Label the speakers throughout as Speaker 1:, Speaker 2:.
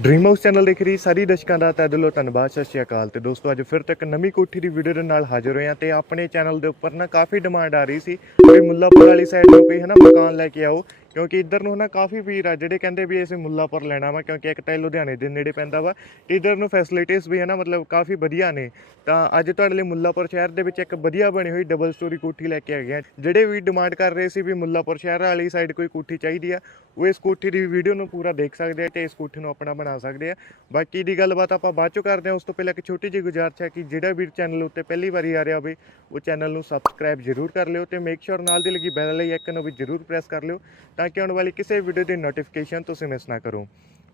Speaker 1: Dream house channel ਦੇਖ ਰਹੀ ਸਾਰੀ ਦਰਸ਼ਕਾਂ ਦਾ ਤਹਿ ਦਿਲੋਂ ਧੰਨਵਾਦ, ਸਤਿ ਸ਼੍ਰੀ ਅਕਾਲ। ਤੇ ਦੋਸਤੋ, ਅੱਜ ਫਿਰ ਤੋਂ ਇੱਕ ਨਵੀਂ ਕੋਠੀ ਦੀ ਵੀਡੀਓ ਦੇ ਨਾਲ ਹਾਜ਼ਰ ਹੋਏ ਹਾਂ ਤੇ ਆਪਣੇ ਚੈਨਲ ਦੇ ਉੱਪਰ ਨਾ ਕਾਫੀ ਡਿਮਾਂਡ ਆ ਰਹੀ ਸੀ। ਵੀ ਮੁੱਲਾਪੁਰ ਵਾਲੀ ਸਾਈਡ ਤੋਂ ਕੋਈ ਹਨਾ ਮਕਾਨ ਲੈ ਕੇ ਆਓ ਕਿਉਂਕਿ ਇੱਧਰ ਨੂੰ ਨਾ ਕਾਫੀ ਵੀਰ ਆ, ਜਿਹੜੇ ਕਹਿੰਦੇ ਵੀ ਅਸੀਂ ਮੁੱਲਾਪੁਰ ਲੈਣਾ ਵਾ, ਕਿਉਂਕਿ ਇੱਕ ਤਾਂ ਲੁਧਿਆਣੇ ਦੇ ਨੇੜੇ ਪੈਂਦਾ ਵਾ। ਇੱਧਰ ਨੂੰ ਫੈਸਿਲਿਟੀਆਂ ਵੀ ਹੈ ਨਾ, ਮਤਲਬ ਕਾਫੀ ਵਧੀਆ ਨੇ। ਤਾਂ ਅੱਜ ਤੁਹਾਡੇ ਲਈ ਮੁੱਲਾਪੁਰ ਸ਼ਹਿਰ ਦੇ ਵਿੱਚ ਇੱਕ ਵਧੀਆ ਬਣੀ ਹੋਈ ਡਬਲ ਸਟੋਰੀ ਕੋਠੀ ਲੈ ਕੇ ਆ ਗਏ ਜਿਹੜੇ ਵੀ ਡਿਮਾਂਡ ਕਰ ਰਹੇ ਸੀ ਵੀ ਮੁੱਲਾਪੁਰ ਸ਼ਹਿਰ ਵਾਲੀ ਸਾਈਡ ਕੋਈ ਕੋਠੀ ਚਾਹੀਦੀ ਆ, ਉਹ ਇਸ ਕੋਠੀ ਦੀ ਵੀਡੀਓ ਨੂੰ ਪੂਰਾ ਦੇਖ ਸਕਦੇ ਆ ਤੇ ਇਸ ਕੋਠੀ ਨੂੰ ਆਪਣਾ ਬਣਾ ਸਕਦੇ ਆ। ਬਾਕੀ ਦੀ ਗੱਲਬਾਤ ਆਪਾਂ ਬਾਅਦ ਚੋਂ ਕਰਦੇ ਹਾਂ ਉਸ ਤੋਂ ਪਹਿਲਾਂ ਇੱਕ ਛੋਟੀ ਜਿਹੀ ਗੁਜ਼ਾਰਿਸ਼ ਹੈ ਕਿ ਜਿਹੜਾ ਵੀਰ ਚੈਨਲ ਉੱਤੇ ਪਹਿਲੀ ਵਾਰੀ ਆ ਰਿਹਾ ਹੋਵੇ, ਉਹ ਚੈਨਲ ਨੂੰ ਸਬਸਕ੍ਰਾਈਬ ਜ਼ਰੂਰ ਕਰ ਲਿਓ ਤੇ ਮੇਕ ਸ਼ੋਰ ਨਾਲ ਦੀ ਲੱਗੀ ਬੈਲ ਲਈ ਆਈਕਨ ਨੂੰ ਵੀ ਜ਼ਰੂਰ ਪ੍ਰੈਸ ਕਰ ਲਿਓ ਤਾਂ ਕਿ ਆਉਣ ਵਾਲੀ ਕਿਸੇ ਵੀਡੀਓ ਦੀ ਨੋਟੀਫਿਕੇਸ਼ਨ ਤੁਸੀਂ ਮਿਸ ਨਾ ਕਰੋ।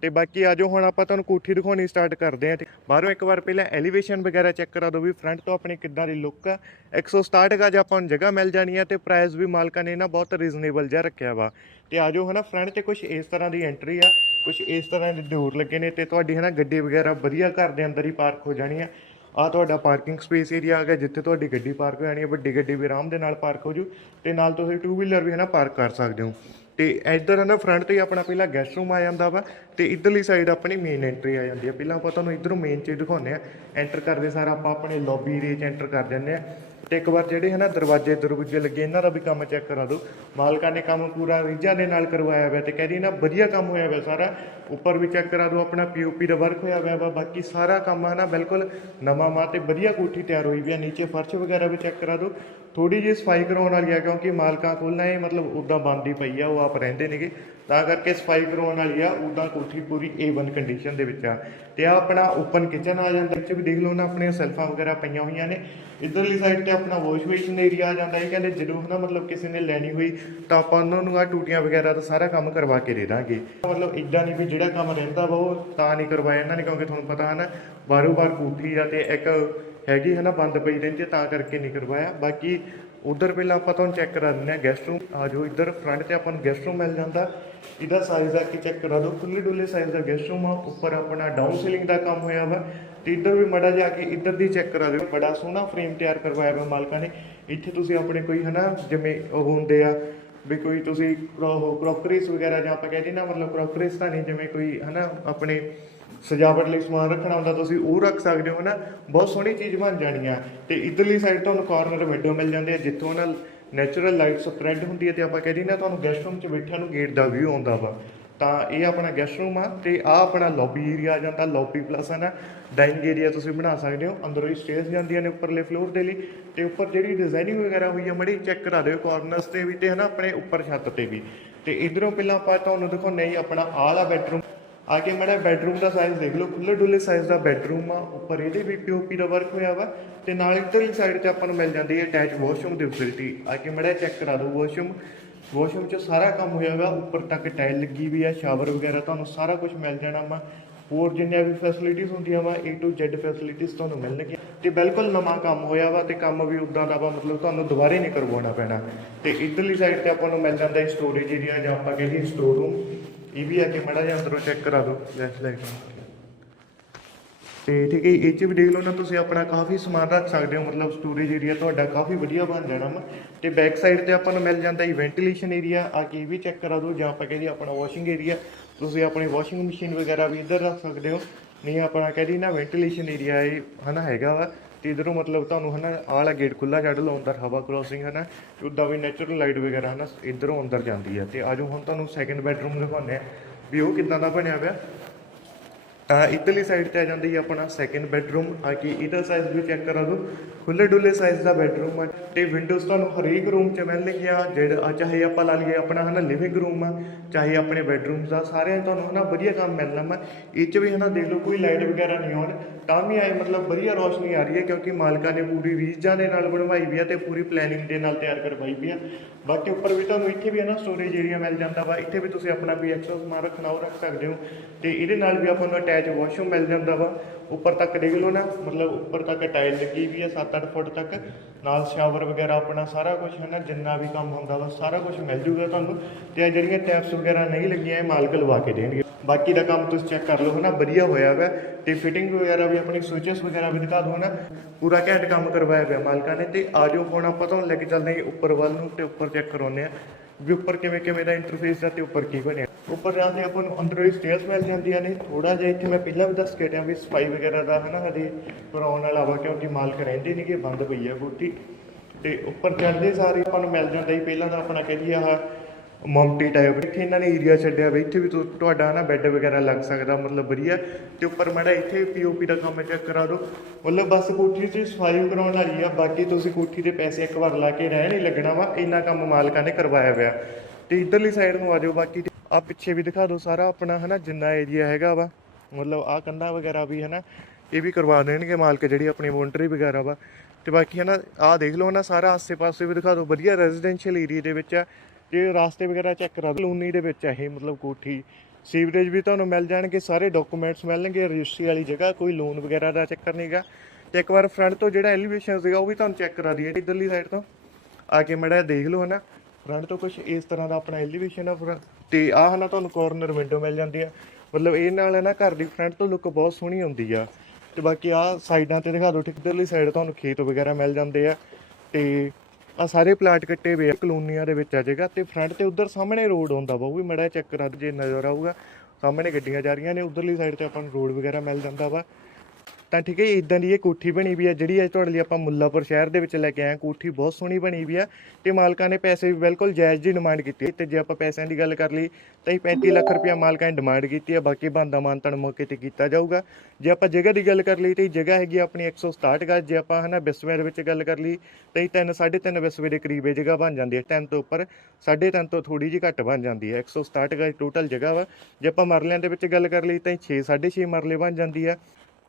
Speaker 1: ਤੇ ਬਾਕੀ ਆਜੋ ਹੁਣ ਆਪਾਂ ਤੁਹਾਨੂੰ ਕੋਠੀ ਦਿਖਾਉਣੀ ਸਟਾਰਟ ਕਰਦੇ ਹਾਂ। ਬਾਹਰੋਂ ਇੱਕ ਵਾਰ ਪਹਿਲਾਂ ਐਲੀਵੇਸ਼ਨ ਵਗੈਰਾ ਚੈੱਕ ਕਰਾ ਦਿਓ ਵੀ ਫਰੰਟ ਤੋਂ ਆਪਣੀ ਕਿੱਦਾਂ ਦੀ ਲੁੱਕ ਆ। 167 ਗਜ ਆਪਾਂ ਨੂੰ ਜਗ੍ਹਾ ਮਿਲ ਜਾਣੀ ਆ ਤੇ ਪ੍ਰਾਈਸ ਵੀ ਮਾਲਕਾਂ ਨੇ ਨਾ ਬਹੁਤ ਰੀਜ਼ਨੇਬਲ ਜਿਹਾ ਰੱਖਿਆ ਵਾ। ਤੇ ਆਜੋ ਹਨਾ ਫਰੰਟ ਤੇ ਕੁਝ ਇਸ ਤਰ੍ਹਾਂ ਦੀ ਐਂਟਰੀ ਆ ਕੁਝ ਇਸ ਤਰ੍ਹਾਂ ਦੇ ਡੋਰ ਲੱਗੇ ਨੇ ਤੇ ਤੁਹਾਡੀ ਹਨਾ ਗੱਡੀ ਵਗੈਰਾ ਵਧੀਆ ਘਰ ਦੇ ਅੰਦਰ ਹੀ ਪਾਰਕ ਹੋ ਜਾਣੀ ਆ। ਆ ਤੁਹਾਡਾ ਪਾਰਕਿੰਗ ਸਪੇਸ ਏਰੀਆ ਆ ਗਿਆ, ਜਿੱਥੇ ਤੁਹਾਡੀ ਗੱਡੀ ਪਾਰਕ ਹੋ ਜਾਣੀ ਹੈ ਵੱਡੀ ਗੱਡੀ ਵੀ ਆਰਾਮ ਦੇ ਨਾਲ ਪਾਰਕ ਹੋ ਜੂ ਤੇ ਨਾਲ ਤੁਸੀਂ ਟੂ ਵੀਲਰ ਵੀ ਹੈ ਨਾ ਪਾਰਕ ਕਰ ਸਕਦੇ ਹੋ। ਤੇ ਇੱਧਰ ਹੈ ਨਾ ਫਰੰਟ ਤੇ ਹੀ ਆਪਣਾ ਪਹਿਲਾਂ ਗੈਸਟ ਰੂਮ ਆ ਜਾਂਦਾ ਵਾ ਤੇ ਇਧਰਲੀ ਸਾਈਡ ਆਪਣੀ ਮੇਨ ਐਂਟਰੀ ਆ ਜਾਂਦੀ ਆ। ਪਹਿਲਾਂ ਆਪਾਂ ਤੁਹਾਨੂੰ ਇਧਰੋਂ ਮੇਨ ਚੀਜ਼ ਦਿਖਾਉਂਦੇ ਆ। ਐਂਟਰ ਕਰਦੇ ਸਾਰ ਆਪਾਂ ਆਪਣੇ ਲੌਬੀ ਏਰੀਆ 'ਚ ਐਂਟਰ ਕਰ ਜਾਂਦੇ ਆ। ਤੇ ਇੱਕ ਵਾਰ ਜਿਹੜੇ ਹਨਾ ਦਰਵਾਜ਼ੇ ਦਰਵਾਜ਼ੇ ਲੱਗੇ, ਇਹਨਾਂ ਦਾ ਵੀ ਕੰਮ ਚੈੱਕ ਕਰਾ ਦਿਓ। ਮਾਲਕਾਂ ਨੇ ਕੰਮ ਪੂਰਾ ਰੀਝਾਂ ਦੇ ਨਾਲ ਕਰਵਾਇਆ ਹੋਇਆ ਤੇ ਕਹਿੰਦੀ ਨਾ ਵਧੀਆ ਕੰਮ ਹੋਇਆ ਹੋਇਆ ਸਾਰਾ। ਉੱਪਰ ਵੀ ਚੈੱਕ ਕਰਾ ਦਿਓ, ਆਪਣਾ ਪੀਓਪੀ ਦਾ ਵਰਕ ਹੋਇਆ ਹੋਇਆ ਵਾ। ਬਾਕੀ ਸਾਰਾ ਕੰਮ ਹੈ ਨਾ ਬਿਲਕੁਲ ਨਵਾਂ ਮਾ ਤੇ ਵਧੀਆ ਕੋਠੀ ਤਿਆਰ ਹੋਈ ਵੀ ਆ। ਨੀਚੇ ਫਰਸ਼ ਵਗੈਰਾ ਵੀ ਚੈੱਕ ਕਰਾ ਦਿਓ। ਥੋੜੀ ਜਿਹੀ ਸਫ਼ਾਈ ਕਰਾਉਣ ਵਾਲੀ ਆ ਕਿਉਂਕਿ ਮਾਲਕਾਂ ਕੋਲ ਨਾ ਇਹ ਮਤਲਬ ਉਦਾਂ ਬੰਦੀ ਪਈ ਆ, ਉਹ ਆਪ ਰਹਿੰਦੇ ਨੇਗੇ। ਤਾਂ ਕਰਕੇ ਸਫ਼ਾਈ ਕਰਾਉਣ ਵਾਲੀ ਆ ਉਦਾਂ ਕੋਠੀ ਪੂਰੀ A1 ਕੰਡੀਸ਼ਨ ਦੇ ਵਿੱਚ ਆ। ਤੇ ਆ ਆਪਣਾ ਓਪਨ ਕਿਚਨ ਆ ਜਾਂਦਾ ਵਿੱਚ ਵੀ ਦੇਖ ਲਓ ਨਾ ਆਪਣੀਆਂ ਸੈਲਫਾਂ ਵਗੈਰਾ ਪਈਆਂ ਹੋਈਆਂ ਨੇ। ਇਧਰਲੀ ਸਾਈਡ ਤੇ ਆਪਣਾ ਵਾਸ਼ ਬੇਸਿਨ ਏਰੀਆ ਆ ਜਾਂਦਾ, ਇਹ ਕਹਿੰਦੇ ਜਦੋਂ ਹਨਾ ਮਤਲਬ ਕਿਸੇ ਨੇ ਲੈਣੀ ਹੋਈ, ਤਾਂ ਆਪਾਂ ਉਹਨਾਂ ਨੂੰ ਆ ਟੂਟੀਆਂ ਵਗੈਰਾ ਦਾ ਸਾਰਾ ਕੰਮ ਕਰਵਾ ਕੇ ਦੇ ਦਾਂਗੇ। ਮਤਲਬ ਇਦਾਂ ਨਹੀਂ ਵੀ ਜਿਹੜਾ ਕੰਮ ਰਹਿੰਦਾ ਵਾ ਉਹ ਤਾਂ ਨਹੀਂ ਕਰਵਾਇਆ ਇਹਨਾਂ ਨੇ, ਕਿਉਂਕਿ ਤੁਹਾਨੂੰ ਪਤਾ ਹੈ ਨਾ ਬਾਰੋ ਬਾਰ ਕੋਠੀ ਆ ਤੇ ਇੱਕ ਹੈਗੀ ਹੈ ਨਾ ਬੰਦ ਪਈ ਰਹਿੰਦੀ ਹੈ, ਤਾਂ ਕਰਕੇ ਨਹੀਂ ਕਰਵਾਇਆ। ਬਾਕੀ ਉਧਰ ਪਹਿਲਾਂ ਆਪਾਂ ਤੁਹਾਨੂੰ ਚੈੱਕ ਕਰਾ ਦਿੰਦੇ ਆ ਗੈਸਟ ਰੂਮ ਆ ਜਾਓ ਇੱਧਰ ਫਰੰਟ ਤੇ ਆਪਾਂ ਨੂੰ ਗੈਸਟ ਰੂਮ ਮਿਲ ਜਾਂਦਾ। ਇਹਦਾ ਸਾਈਜ਼ ਆ ਕੇ ਚੈੱਕ ਕਰਾ ਦਿਓ ਖੁੱਲੇ ਡੁੱਲੇ ਸਾਈਜ਼ ਦਾ ਗੈਸਟ ਰੂਮ ਆ ਉੱਪਰ ਆਪਣਾ ਡਾਊਨ ਸੀਲਿੰਗ ਦਾ ਕੰਮ ਹੋਇਆ ਵਾ। ਤੇ ਇੱਧਰ ਵੀ ਮੜਾ ਜਾ ਕੇ ਇੱਧਰ ਦੀ ਚੈੱਕ ਕਰਾ ਦਿਓ ਬੜਾ ਸੋਹਣਾ ਫਰੇਮ ਤਿਆਰ ਕਰਵਾਇਆ ਵਾ ਮਾਲਕਾਂ ਨੇ। ਇੱਥੇ ਤੁਸੀਂ ਆਪਣੇ ਕੋਈ ਹਨਾ ਜਿਵੇਂ ਉਹ ਹੁੰਦੇ ਆ ਵੀ ਕੋਈ ਤੁਸੀਂ ਕਰੋਕਰੀਜ਼ ਵਗੈਰਾ ਜਾਂ ਆਪਾਂ ਕਹਿੰਦੇ ਨਾ ਮਤਲਬ ਕਰੋਕਰੀਜ਼ ਤਾਂ ਨਹੀਂ ਜਿਵੇਂ ਕੋਈ ਹਨਾ ਆਪਣੇ ਸਜਾਵਟ ਲਈ ਸਮਾਨ ਰੱਖਣਾ ਹੁੰਦਾ, ਤੁਸੀਂ ਉਹ ਰੱਖ ਸਕਦੇ ਹੋ ਨਾ। ਬਹੁਤ ਸੋਹਣੀ ਚੀਜ਼ ਬਣ ਜਾਣੀ ਆ। ਤੇ ਇਧਰਲੀ ਸਾਈਡ ਤੁਹਾਨੂੰ ਕਾਰਨਰ ਵਿੰਡੋ ਮਿਲ ਜਾਂਦੇ ਆ, ਜਿੱਥੋਂ ਨਾ ਨੈਚੁਰਲ ਲਾਈਟ ਸਪਰੈਡ ਹੁੰਦੀ ਹੈ ਤੇ ਆਪਾਂ ਕਹਿੰਦੇ ਨਾ ਤੁਹਾਨੂੰ ਗੈਸਟ ਰੂਮ 'ਚ ਬੈਠਿਆਂ ਨੂੰ ਗੇਟ ਦਾ ਵਿਊ ਆਉਂਦਾ ਵਾ। ਤਾਂ ਇਹ ਆਪਣਾ ਗੈਸਟ ਰੂਮ ਆ, ਤੇ ਆ ਆਪਣਾ ਲੌਬੀ ਏਰੀਆ ਆ ਜਾਂਦਾ ਲੌਬੀ ਪਲੱਸ ਹੈ ਨਾ ਡਾਈਨਿੰਗ ਏਰੀਆ ਤੁਸੀਂ ਬਣਾ ਸਕਦੇ ਹੋ। ਅੰਦਰੋਂ ਹੀ ਸਟੇਅਰਸ ਜਾਂਦੀਆਂ ਨੇ ਉੱਪਰਲੇ ਫਲੋਰ ਦੇ ਲਈ। ਤੇ ਉੱਪਰ ਜਿਹੜੀ ਡਿਜ਼ਾਈਨਿੰਗ ਵਗੈਰਾ ਹੋਈ ਆ, ਮੜੀ ਚੈੱਕ ਕਰਾ ਦਿਓ ਕਾਰਨਰਸ ਤੇ ਵੀ ਤੇ ਹਨਾ, ਆਪਣੇ ਉੱਪਰ ਛੱਤ ਤੇ ਵੀ। ਤੇ ਇਧਰੋਂ ਪਹਿਲਾਂ ਆਪਾਂ ਤੁਹਾਨੂੰ ਦਿਖਾਉਂਦੇ ਹੀ ਆਪਣਾ ਆਹ ਵਾਲਾ ਬੈਡਰੂਮ ਆ ਕੇ ਮੈਡਮ ਬੈਡਰੂਮ ਦਾ ਸਾਈਜ਼ ਦੇਖ ਲਓ ਖੁੱਲੇ ਡੁੱਲੇ ਸਾਈਜ਼ ਦਾ ਬੈਡਰੂਮ ਆ, ਉੱਪਰ ਇਹਦੇ ਵੀ ਪੀਓਪੀ ਦਾ ਵਰਕ ਹੋਇਆ ਵਾ ਤੇ ਨਾਲ ਇੱਧਰਲੀ ਸਾਈਡ ਤੇ ਆਪਾਂ ਨੂੰ ਮਿਲ ਜਾਂਦੀ ਹੈ ਅਟੈਚ ਵਾਸ਼ਰੂਮ ਦੀ ਫੈਸਿਲਿਟੀ ਆ ਕੇ ਮੜਾ ਚੈੱਕ ਕਰਾ ਦਿਓ ਵਾਸ਼ਰੂਮ ਵਾਸ਼ਰੂਮ 'ਚ ਸਾਰਾ ਕੰਮ ਹੋਇਆ ਵਾ, ਉੱਪਰ ਤੱਕ ਟਾਈਲ ਲੱਗੀ ਵੀ ਆ ਸ਼ਾਵਰ ਵਗੈਰਾ ਤੁਹਾਨੂੰ ਸਾਰਾ ਕੁਝ ਮਿਲ ਜਾਣਾ ਵਾ। ਹੋਰ ਜਿੰਨੀਆਂ ਵੀ ਫੈਸਿਲਿਟੀਆਂ ਹੁੰਦੀਆਂ ਵਾ, A to Z ਫੈਸਿਲਿਟੀਆਂ ਤੁਹਾਨੂੰ ਮਿਲਣਗੀਆਂ। ਤੇ ਬਿਲਕੁਲ ਨਵਾਂ ਕੰਮ ਹੋਇਆ ਵਾ ਤੇ ਕੰਮ ਵੀ ਉਦਾਂ ਦਾ ਵਾ, ਮਤਲਬ ਤੁਹਾਨੂੰ ਦੁਬਾਰੇ ਨਹੀਂ ਕਰਵਾਉਣਾ ਪੈਣਾ। ਤੇ ਇੱਧਰਲੀ ਸਾਈਡ ਤੇ ਆਪਾਂ ਨੂੰ ਮਿਲ ਜਾਂਦਾ ਹੈ ਸਟੋਰੇਜ ਏਰੀਆ ਜਾਂ ਆਪਾਂ ਕਹਿੰਦੇ ਸਟੋਰ ਰੂਮ ਇਹ ਵੀ ਆ ਕੇ ਮੜਾ ਜਿਹਾ ਅੰਦਰੋਂ ਚੈੱਕ ਕਰਾ ਦਿਓ ਲੈਫਟ ਲਾਈਟ ਤੇ ਠੀਕ ਹੈ ਇਹ ਚ ਵੀ ਦੇਖ ਲਓ ਨਾ, ਤੁਸੀਂ ਆਪਣਾ ਕਾਫੀ ਸਮਾਨ ਰੱਖ ਸਕਦੇ ਹੋ, ਮਤਲਬ ਸਟੋਰੇਜ ਏਰੀਆ ਤੁਹਾਡਾ ਕਾਫੀ ਵਧੀਆ ਬਣ ਜਾਣਾ ਵਾ। ਤੇ ਬੈਕ ਸਾਈਡ ਤੇ ਆਪਾਂ ਨੂੰ ਮਿਲ ਜਾਂਦਾ ਹੈ ਵੈਂਟੀਲੇਸ਼ਨ ਏਰੀਆ ਆ ਕੇ ਇਹ ਵੀ ਚੈੱਕ ਕਰਾ ਦਿਓ, ਜਾਂ ਆਪਾਂ ਕਹਿੰਦੇ ਆਪਣਾ ਵਾਸ਼ਿੰਗ ਏਰੀਆ ਤੁਸੀਂ ਆਪਣੀ ਵਾਸ਼ਿੰਗ ਮਸ਼ੀਨ ਵਗੈਰਾ ਵੀ ਇੱਧਰ ਰੱਖ ਸਕਦੇ ਹੋ। ਨਹੀਂ ਆਪਣਾ ਕਹਿੰਦੀ ਨਾ ਵੈਂਟੀਲੇਸ਼ਨ ਏਰੀਆ ਇਹ ਹਨਾ ਹੈਗਾ ਵਾ। ਤੇ ਇਧਰੋਂ ਮਤਲਬ ਤੁਹਾਨੂੰ ਹਨਾ, ਆਹ ਵਾਲਾ ਗੇਟ ਖੁੱਲਾ ਛੱਡ ਲਓ, ਅੰਦਰ ਹਵਾ ਕ੍ਰੋਸਿੰਗ ਹਨਾ ਉਦਾਂ ਵੀ ਨੈਚੁਰਲ ਲਾਈਟ ਵਗੈਰਾ ਹਨਾ, ਇਧਰੋਂ ਅੰਦਰ ਜਾਂਦੀ ਆ। ਤੇ ਆਜੋ, ਹੁਣ ਤੁਹਾਨੂੰ ਸੈਕੰਡ ਬੈਡਰੂਮ ਦਿਖਾਉਂਦੇ ਆ ਵੀ ਉਹ ਕਿੱਦਾਂ ਦਾ ਬਣਿਆ ਹੋਇਆ ਤਾਂ ਇਧਰਲੀ ਸਾਈਡ ਤੇ ਆ ਜਾਂਦੀ ਹੈ ਆਪਣਾ ਸੈਕੰਡ ਬੈਡਰੂਮ ਆ ਕਿ ਇਹਦਾ ਸਾਈਜ਼ ਵੀ ਚੈੱਕ ਕਰਾ ਦਿਓ। ਖੁੱਲੇ ਡੁੱਲੇ ਸਾਈਜ਼ ਦਾ ਬੈਡਰੂਮ ਆ। ਤੇ ਵਿੰਡੋਜ਼ ਤੁਹਾਨੂੰ ਹਰੇਕ ਰੂਮ 'ਚ ਮਿਲਣਗੀਆਂ ਜਿਹੜਾ ਚਾਹੇ ਆਪਾਂ ਲਾ ਲਈਏ ਆਪਣਾ ਹਨਾ ਲਿਵਿੰਗ ਰੂਮ ਆ, ਚਾਹੇ ਆਪਣੇ ਬੈਡਰੂਮਸ ਆ, ਸਾਰਿਆਂ 'ਚ ਤੁਹਾਨੂੰ ਹਨਾ ਵਧੀਆ ਕੰਮ ਮਿਲਣਾ ਵਾ। ਇਹ 'ਚ ਵੀ ਹਨਾ ਦੇਖ ਲਓ, ਕੋਈ ਲਾਈਟ ਵਗੈਰਾ ਨਹੀਂ ਆਉਣ। ਤਾਂ ਵੀ ਆਏ ਮਤਲਬ ਵਧੀਆ ਰੋਸ਼ਨੀ ਆ ਰਹੀ ਹੈ ਕਿਉਂਕਿ ਮਾਲਕਾਂ ਨੇ ਪੂਰੀ ਰੀਝਾਂ ਦੇ ਨਾਲ ਬਣਵਾਈ ਵੀ ਆ ਤੇ ਪੂਰੀ ਪਲੈਨਿੰਗ ਦੇ ਨਾਲ ਤਿਆਰ ਕਰਵਾਈ ਵੀ ਆ। ਬਾਕੀ ਉੱਪਰ ਵੀ ਤੁਹਾਨੂੰ ਇੱਥੇ ਵੀ ਹੈ ਨਾ ਸਟੋਰੇਜ ਏਰੀਆ ਮਿਲ ਜਾਂਦਾ ਵਾ। ਇੱਥੇ ਵੀ ਤੁਸੀਂ ਆਪਣਾ ਵੀ ਐਕਸਟਰਾ ਸਮਾਨ ਰੱਖਣਾ, ਉਹ ਰੱਖ ਸਕਦੇ ਹੋ। ਤੇ ਇਹਦੇ ਨਾਲ ਵੀ ਆਪਾਂ ਨੂੰ ਅਟੈਚ ਵਾਸ਼ਰੂਮ ਮਿਲ ਜਾਂਦਾ ਵਾ। ਉੱਪਰ ਤੱਕ ਦੇਖ ਲਓ ਨਾ, ਮਤਲਬ ਉੱਪਰ ਤੱਕ ਟਾਇਲ ਲੱਗੀ ਵੀ ਆ 7-8 ਫੁੱਟ ਤੱਕ। ਨਾਲ ਸ਼ਾਵਰ ਵਗੈਰਾ ਆਪਣਾ ਸਾਰਾ ਕੁਝ ਹੈ ਨਾ, ਜਿੰਨਾ ਵੀ ਕੰਮ ਹੁੰਦਾ ਵਾ, ਸਾਰਾ ਕੁਝ ਮਿਲ ਜੂਗਾ ਤੁਹਾਨੂੰ। ਤੇ ਇਹ ਜਿਹੜੀਆਂ ਟੈਪਸ ਵਗੈਰਾ ਨਹੀਂ ਲੱਗੀਆਂ, ਇਹ ਮਾਲਕ ਲਵਾ ਕੇ ਦੇਣਗੇ। ਬਾਕੀ ਦਾ ਕੰਮ ਤੁਸੀਂ ਚੈੱਕ ਕਰ ਲਓ ਹਨਾ, ਵਧੀਆ ਹੋਇਆ ਵਾ ਤੇ ਫਿਟਿੰਗ ਵਗੈਰਾ ਵੀ ਆਪਣੀ ਸਵਿਚਸ ਵਗੈਰਾ ਵੀ ਦਿਖਾ ਦਿਓ ਹਨਾ, ਪੂਰਾ ਘੈਂਟ ਕੰਮ ਕਰਵਾਇਆ ਪਿਆ ਮਾਲਕਾਂ ਨੇ ਤੇ ਆਜੋ ਹੁਣ ਆਪਾਂ ਤੁਹਾਨੂੰ ਲੈ ਕੇ ਚੱਲਦੇ ਹਾਂ ਉੱਪਰ ਵੱਲ ਨੂੰ ਤੇ ਉੱਪਰ ਚੈੱਕ ਕਰਾਉਂਦੇ ਆ ਵੀ ਉੱਪਰ ਕਿਵੇਂ ਕਿਵੇਂ ਦਾ ਇੰਟਰਫੇਸ ਹੈ ਤੇ ਉੱਪਰ ਕੀ ਬਣਿਆ। ਉੱਪਰ ਜਾਂਦੇ ਆਪਾਂ ਨੂੰ ਅੰਦਰੋਂ ਹੀ ਸਟੇਅਰਸ ਮਿਲ ਜਾਂਦੀਆਂ ਨੇ ਥੋੜਾ ਜਿਹਾ ਇੱਥੇ ਮੈਂ ਪਹਿਲਾਂ ਵੀ ਦੱਸ ਕੇ ਹਟਿਆ ਵੀ ਸਫ਼ਾਈ ਵਗੈਰਾ ਦਾ ਹਨਾ ਹਜੇ ਕਰਾਉਣ ਵਾਲਾ ਵਾ ਕਿਉਂਕਿ ਮਾਲਕ ਰਹਿੰਦੇ ਨਹੀਂਗੇ ਬੰਦ ਪਈ ਆ ਕੋਠੀ ਤੇ ਉੱਪਰ ਚੜ੍ਹਦੇ ਸਾਰੇ ਆਪਾਂ ਨੂੰ ਮਿਲ ਜਾਂਦਾ ਹੀ ਪਹਿਲਾਂ ਤਾਂ ਆਪਣਾ ਕਹੀਏ ਆਹ ਮਾਉਂਟੀ ਟਾਈਪ ਇੱਥੇ ਇਹਨਾਂ ਨੇ ਏਰੀਆ ਛੱਡਿਆ ਵੀ, ਇੱਥੇ ਵੀ ਤੁ- ਤੁਹਾਡਾ ਨਾ ਬੈੱਡ ਵਗੈਰਾ ਲੱਗ ਸਕਦਾ, ਮਤਲਬ ਵਧੀਆ। ਤੇ ਉੱਪਰ ਮਾੜਾ ਇੱਥੇ ਪੀਓਪੀ ਦਾ ਕੰਮ ਚੈੱਕ ਕਰਾ ਦਿਓ। ਮਤਲਬ ਬਸ ਕੋਠੀ 'ਚ ਸਫ਼ਾਈ ਕਰਾਉਣ ਵਾਲੀ ਆ, ਬਾਕੀ ਤੁਸੀਂ ਕੋਠੀ ਦੇ ਪੈਸੇ ਇੱਕ ਵਾਰ ਲਾ ਕੇ ਰਹਿ ਨਹੀਂ ਲੱਗਣਾ ਵਾ, ਇੰਨਾ ਕੰਮ ਮਾਲਕਾਂ ਨੇ ਕਰਵਾਇਆ ਹੋਇਆ। ਤੇ ਇਧਰਲੀ ਸਾਈਡ ਨੂੰ ਆ ਜਾਓ, ਬਾਕੀ ਆ ਪਿੱਛੇ ਵੀ ਦਿਖਾ ਦਿਓ ਸਾਰਾ ਆਪਣਾ, ਹਨਾ, ਜਿੰਨਾ ਏਰੀਆ ਹੈਗਾ ਵਾ। ਮਤਲਬ ਆ ਕੰਧਾਂ ਵਗੈਰਾ ਵੀ, ਹਨਾ, ਇਹ ਵੀ ਕਰਵਾ ਦੇਣਗੇ ਮਾਲਕ ਜਿਹੜੀ ਆਪਣੀ ਮੌਂਟਰੀ ਵਗੈਰਾ ਵਾ। ਤੇ ਬਾਕੀ, ਹਨਾ ਆ ਦੇਖ ਲਓ ਨਾ ਸਾਰਾ ਆਸੇ-ਪਾਸੇ ਵੀ ਦਿਖਾ ਦਿਓ, ਵਧੀਆ ਰੈਜ਼ੀਡੈਂਸ਼ੀਅਲ ਏਰੀਆ ਦੇ ਵਿੱਚ ਆ। ਤੇ ਰਾਸਤੇ ਵਗੈਰਾ ਚੈੱਕ ਕਰਾ ਦਿਓ, ਕਲੋਨੀ ਦੇ ਵਿੱਚ ਇਹ, ਮਤਲਬ ਕੋਠੀ। ਸੀਵਰੇਜ ਵੀ ਤੁਹਾਨੂੰ ਮਿਲ ਜਾਣਗੇ, ਸਾਰੇ ਡਾਕੂਮੈਂਟਸ ਮਿਲਣਗੇ, ਰਜਿਸਟਰੀ ਵਾਲੀ ਜਗ੍ਹਾ, ਕੋਈ ਲੋਨ ਵਗੈਰਾ ਦਾ ਚੱਕਰ ਨਹੀਂਗਾ ਤੇ ਇੱਕ ਵਾਰ ਫਰੰਟ ਤੋਂ ਜਿਹੜਾ ਐਲੀਵੇਸ਼ਨ ਸੀਗਾ, ਉਹ ਵੀ ਤੁਹਾਨੂੰ ਚੈੱਕ ਕਰਾ ਦਈਏ, ਇਧਰਲੀ ਸਾਈਡ ਤੋਂ। ਆ ਕੇ ਮੜਾ ਦੇਖ ਲਓ ਹਨਾ। ਫਰੰਟ ਤੋਂ ਕੁਝ ਇਸ ਤਰ੍ਹਾਂ ਦਾ ਆਪਣਾ ਐਲੀਵੇਸ਼ਨ ਆ front- ਤੇ ਆਹ ਹਨਾ ਤੁਹਾਨੂੰ ਕੋਰਨਰ ਵਿੰਡੋ ਮਿਲ ਜਾਂਦੀ ਆ। ਮਤਲਬ ਇਹ ਨਾਲ ਹੈ ਨਾ, ਘਰ ਦੀ ਫਰੰਟ ਤੋਂ ਲੁੱਕ ਬਹੁਤ ਸੋਹਣੀ ਹੁੰਦੀ ਆ। ਤੇ ਬਾਕੀ ਆ ਸਾਈਡਾਂ ਤੇ ਦਿਖਾ ਦਿਓ, ਠੀਕ, ਇਧਰਲੀ ਸਾਈਡ ਤੁਹਾਨੂੰ ਖੇਤ ਵਗੈਰਾ ਮਿਲ ਜਾਂਦੇ ਆ। ਤੇ ਆ ਸਾਰੇ ਪਲਾਟ ਕੱਟੇ ਵੇ ਕਲੋਨੀਆਂ ਦੇ ਵਿੱਚ ਆ ਜਾਏਗਾ ਤੇ ਫਰੰਟ ਤੇ ਉਧਰ ਸਾਹਮਣੇ ਰੋਡ ਆਉਂਦਾ ਵਾ, ਉਹ ਵੀ ਮੜਾ ਚੈੱਕ ਕਰਾ ਜੇ ਨਜ਼ਰ ਆਊਗਾ, ਸਾਹਮਣੇ ਗੱਡੀਆਂ ਜਾ ਰਹੀਆਂ ਨੇ, ਉਧਰਲੀ ਸਾਈਡ ਤੇ ਆਪਾਂ ਨੂੰ ਰੋਡ ਵਗੈਰਾ ਮਿਲ ਜਾਂਦਾ ਵਾ। ਤਾਂ ਠੀਕ ਹੈ ਇਦਾਂ ਦੀ ਇਹ ਕੋਠੀ ਬਣੀ ਵੀ ਆ, ਜਿਹੜੀ ਅੱਜ ਤੁਹਾਡੇ ਲਈ ਆਪਾਂ ਮੁੱਲਾਪੁਰ ਸ਼ਹਿਰ ਦੇ ਵਿੱਚ ਲੈ ਕੇ ਆਏ ਕੋਠੀ ਬਹੁਤ ਸੋਹਣੀ ਬਣੀ ਵੀ ਆ ਤੇ ਮਾਲਕਾਂ ਨੇ ਪੈਸੇ ਵੀ ਬਿਲਕੁਲ ਜਾਇਜ਼ ਦੀ ਡਿਮਾਂਡ ਕੀਤੀ ਹੈ ਤੇ ਜੇ ਆਪਾਂ ਪੈਸਿਆਂ ਦੀ ਗੱਲ ਕਰ ਲਈ ਤਾਂ ਇਹ 35 ਲੱਖ ਰੁਪਇਆ ਮਾਲਕਾਂ ਨੇ ਡਿਮਾਂਡ ਕੀਤੀ ਹੈ ਬਾਕੀ ਬੰਦਾ ਮਾਨਤਨ ਮੌਕੇ ਤੇ ਕੀਤਾ ਜਾਊਗਾ। ਜੇ ਆਪਾਂ ਜਗ੍ਹਾ ਦੀ ਗੱਲ ਕਰ ਲਈ ਤਾਂ ਇਹ ਜਗ੍ਹਾ ਹੈਗੀ ਆਪਣੀ 167 ਗਜ, ਜੇ ਆਪਾਂ ਹਨਾ ਬਿਸਵੇ ਦੇ ਵਿੱਚ ਗੱਲ ਕਰ ਲਈ ਤਾਂ ਇਹ 3 3.5 ਬਿਸਵੇ ਦੇ ਕਰੀਬ ਇਹ ਜਗ੍ਹਾ ਬਣ ਜਾਂਦੀ ਹੈ 10 ਤੋਂ ਉੱਪਰ 3.5 ਤੋਂ ਥੋੜੀ ਜਿਹੀ ਘੱਟ ਬਣ ਜਾਂਦੀ ਹੈ 167 ਗਜ ਟੋਟਲ ਜਗ੍ਹਾ ਵਾ। ਜੇ ਆਪਾਂ ਮਰਲਿਆਂ ਦੇ ਵਿੱਚ ਗੱਲ ਕਰ ਲਈ ਤਾਂ 6 6.5 ਮਰਲੇ ਬਣ ਜਾਂਦੀ ਹੈ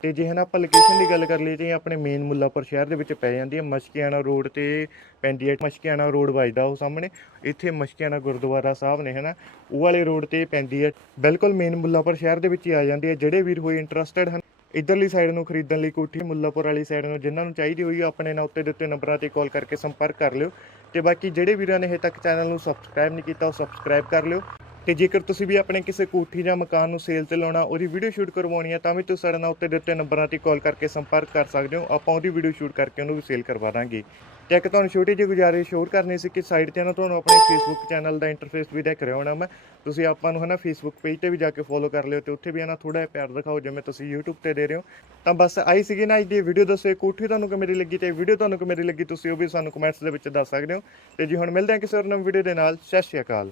Speaker 1: ਤੇ ਜੇ ਹਨਾ ਆਪਾਂ ਲੋਕੇਸ਼ਨ ਦੀ ਗੱਲ ਕਰ ਲਈਏ ਤੇ ਇਹ ਆਪਣੇ ਮੇਨ ਮੁੱਲਾਪੁਰ ਸ਼ਹਿਰ ਦੇ ਵਿੱਚ ਪੈ ਜਾਂਦੀ ਹੈ, ਮਸ਼ਕੀਆਣਾ ਰੋਡ ਤੇ ਪੈਂਦੀ ਹੈ, ਮਸ਼ਕੀਆਣਾ ਰੋਡ ਵੱਜਦਾ ਉਹ ਸਾਹਮਣੇ, ਇੱਥੇ ਮਸ਼ਕੀਆਣਾ ਗੁਰਦੁਆਰਾ ਸਾਹਿਬ ਨੇ ਹਨਾ, ਉਹ ਵਾਲੇ ਰੋਡ ਤੇ ਪੈਂਦੀ ਹੈ, ਬਿਲਕੁਲ ਮੇਨ ਮੁੱਲਾਪੁਰ ਸ਼ਹਿਰ ਦੇ ਵਿੱਚ ਹੀ ਆ ਜਾਂਦੀ ਹੈ, ਜਿਹੜੇ ਵੀਰ ਹੋਏ ਇੰਟਰਸਟਿਡ ਹਨ, ਇਧਰਲੀ ਸਾਈਡ ਨੂੰ ਖਰੀਦਣ ਲਈ ਕੋਠੀ, ਮੁੱਲਾਪੁਰ ਵਾਲੀ ਸਾਈਡ ਨੂੰ ਜਿਨ੍ਹਾਂ ਨੂੰ ਚਾਹੀਦੀ ਹੋਈ, ਆਪਣੇ ਨਾਲ ਉੱਤੇ ਦਿੱਤੇ ਨੰਬਰਾਂ ਤੇ ਕਾਲ ਕਰਕੇ ਸੰਪਰਕ ਕਰ ਲਿਓ, ਤੇ ਬਾਕੀ ਜਿਹੜੇ ਵੀਰਾਂ ਨੇ ਹਜੇ ਤੱਕ ਚੈਨਲ ਨੂੰ ਸਬਸਕ੍ਰਾਈਬ ਨਹੀਂ ਕੀਤਾ, ਉਹ ਸਬਸਕ੍ਰਾਈਬ ਕਰ ਲਿਓ ਤੇ ਜੇਕਰ ਤੁਸੀਂ ਵੀ ਆਪਣੇ ਕਿਸੇ ਕੋਠੀ ਜਾਂ ਮਕਾਨ ਨੂੰ ਸੇਲ ਤੇ ਲਾਉਣਾ, ਉਹਦੀ ਵੀਡੀਓ ਸ਼ੂਟ ਕਰਵਾਉਣੀ ਹੈ ਤਾਂ ਵੀ ਤੁਸੀਂ ਸਾਡੇ ਨਾਲ ਉੱਤੇ ਦਿੱਤੇ ਨੰਬਰਾਂ ਤੇ ਕਾਲ ਕਰਕੇ ਸੰਪਰਕ ਕਰ ਸਕਦੇ ਹੋ। ਆਪਾਂ ਉਹਦੀ ਵੀਡੀਓ ਸ਼ੂਟ ਕਰਕੇ ਉਹਨੂੰ ਵੀ ਸੇਲ ਕਰਵਾ ਦਾਂਗੇ। ਤੇ ਇੱਕ ਤੁਹਾਨੂੰ ਛੋਟੀ ਜਿਹੀ ਗੁਜ਼ਾਰਿਸ਼ ਹੋਰ ਕਰਨੀ ਸੀ ਕਿ ਸਾਈਡ ਤੇ ਨਾ ਤੁਹਾਨੂੰ ਆਪਣੇ ਫੇਸਬੁੱਕ ਚੈਨਲ ਦਾ ਇੰਟਰਫੇਸ ਵੀ ਦੇਖ ਰਿਹਾ ਹੋਣਾ ਮੈਂ। ਤੁਸੀਂ ਆਪਾਂ ਨੂੰ ਹਨਾ ਫੇਸਬੁੱਕ ਪੇਜ ਤੇ ਵੀ ਜਾ ਕੇ ਫੋਲੋ ਕਰ ਲਿਓ ਤੇ ਉੱਥੇ ਵੀ ਹਨਾ ਥੋੜਾ ਜਿਹਾ ਪਿਆਰ ਦਿਖਾਓ, ਜਿਵੇਂ ਤੁਸੀਂ YouTube ਤੇ ਦੇ ਰਹੇ ਹੋ। ਤਾਂ ਬਸ ਆਈ ਸੀਗੀ ਨਾ ਅੱਜ ਦੀ ਵੀਡੀਓ ਦੱਸੋ ਕੋਠੀ ਤੁਹਾਨੂੰ ਕਿਵੇਂ ਦੀ ਲੱਗੀ ਤੇ ਵੀਡੀਓ ਤੁਹਾਨੂੰ ਕਿਵੇਂ ਦੀ ਲੱਗੀ, ਤੁਸੀਂ ਉਹ ਵੀ ਸਾਨੂੰ ਕਮੈਂਟਸ ਦੇ ਵਿੱਚ ਦੱਸ ਸਕਦੇ ਹੋ। ਤੇ ਜੀ ਹੁਣ ਮਿਲਦੇ ਹਾਂ ਕਿਸੇ ਹੋਰ ਨਵੀਂ ਵੀਡੀਓ ਦੇ ਨਾਲ। ਸਤਿ ਸ਼੍ਰੀ ਅਕਾਲ।